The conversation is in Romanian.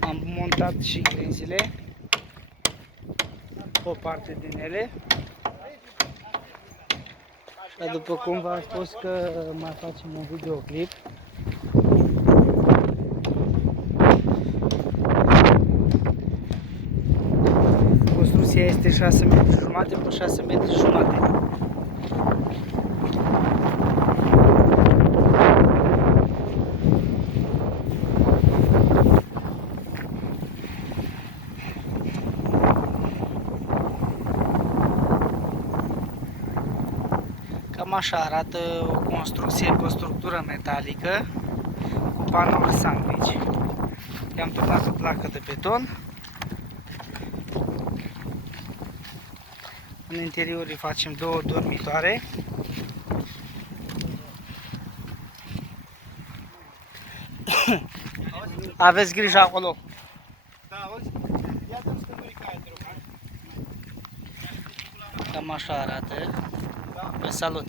Am montat și grenzile, o parte din ele. Dar după cum v-am spus că mai facem un videoclip. Construcția este 6 metri jumate pe 6 metri jumate. Cam așa arată o construcție cu o structură metalică cu panouri sandwich. I-am turnat o placă de beton. În interior îi facem două dormitoare. Aveți grijă acolo. Cam așa arată. Vă salut!